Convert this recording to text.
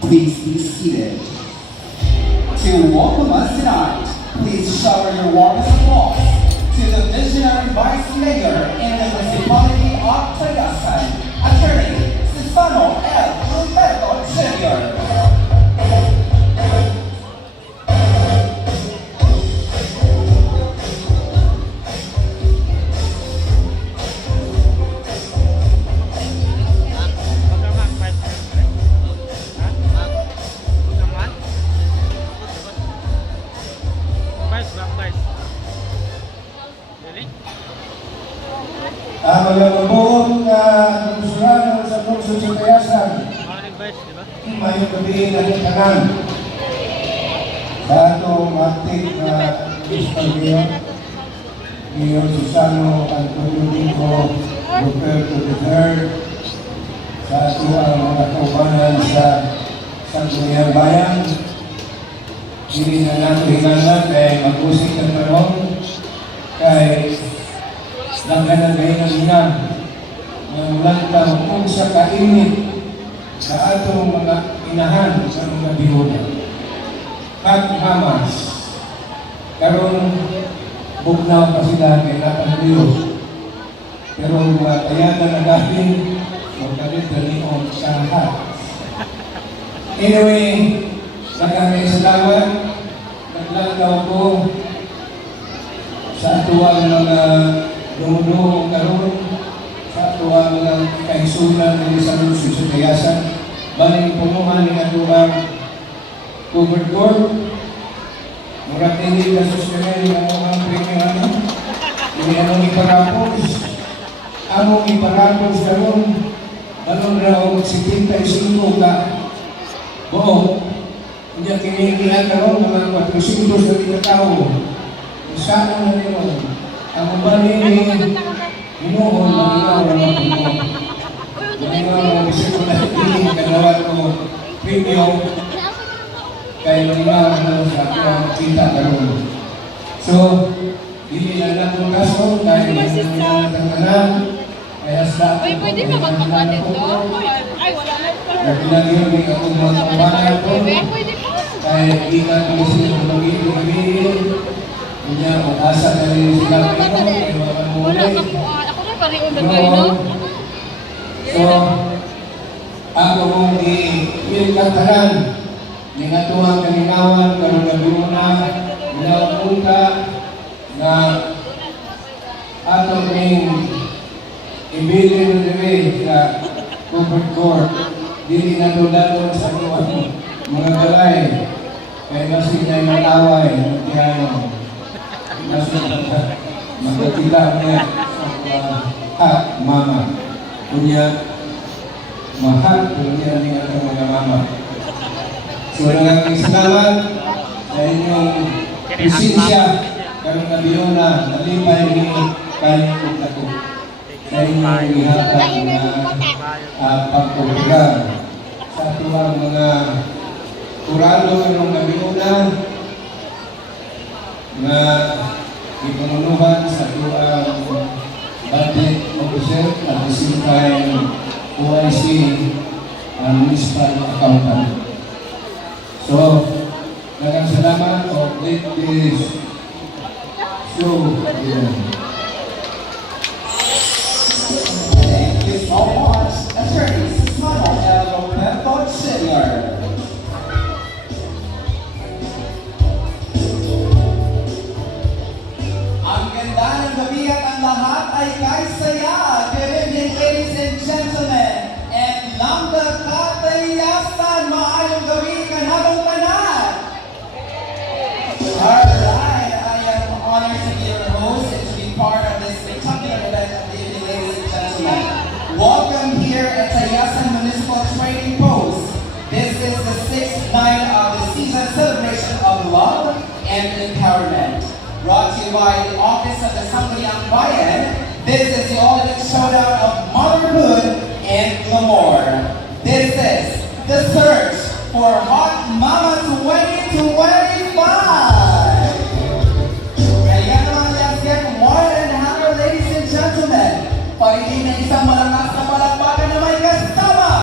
Please be seated. To welcome us tonight, please shower your warmest applause to the visionary Vice Mayor in the Municipality of Tayasay, Attorney Stefano L. Roberto Jr. Mga mabuong konsulano sa Lungsod sa Tayasan, mayong gabi na tanan sa atong active na Municipal Mayor, Mayor Susano Antonio Nico Roberto III, sa atong mga kaubanan sa Sangguniang Bayan. Hindi na natin hinangan kay mag-usik ng panahon kay langganan kayo ng hinang ng lantaw kung sa kainit sa atong mga inahan sa mga bihuna. Paghamas, karon bugnaw pa sila kay Napang-Diyos. Pero tayanan na natin o kalit na niyon sa lahat. Anyway, maraming salamat. Naglantaw ko sa atuang mga dumudong karon sa tuwang mga kaisunan ng isang Lungsod sa Tayasan. Baling pumuhan ng atuang covered court. Murag hindi na susunod ng mga premium hindi anong iparapos. Among iparapos karon balon raw 75 ka. Oo. Hindi kinikihan karon mga 400 na tinatao. Saan na nyo? Ang bali ni Inoon, malinaw na mga puno. Malinaw na bisip ko na hindi kagawa ko premium kaya malinaw na sa aking kita karoon. So, hindi na natin kaso dahil malinaw na tanganan kaya sa aking pwede ba magpapatid to? Ay, wala na pa. nagpilagyan may akong mga kampanan ko kaya hindi na kami sila mag-ibig. Kanya, mag-asa na rin sila kayo, wala ka po. Ako na pari ulit kayo, no? So, ako mong i-ilkataran ng atuang kalinawan, karong nabuna, minapunta na atong ring ibilin rin sa covered court. Dili na doon sa mga galay, kaya masig na yung mataway, ang magkakila niya sa mama. Kunya, mahal kunya niya ang mga mama. So, naging salamat sa inyong presensya karong nabiyo na nalipay ni kanyang ako sa inyong ihatag na pagprogram sa atuang mga kurado karong nabiyo na ipanunuhan sa tuang budget officer at the same time OIC municipal accountant. So, daghang salamat o let this show. Thank you so much, Attorney Stefano L. Roberto Jr. Lahat ay kaysaya. Good evening, ladies and gentlemen. And Lambda Katayasan, maayong gabi gentlemen, welcome here at Tayasan Municipal Training Post. This is the sixth night of the season celebration of love and empowerment. Brought to you by the Office of the Sangguniang Bayan, this is the ultimate showdown of motherhood and glamour. This is the search for Hot Mama 2020.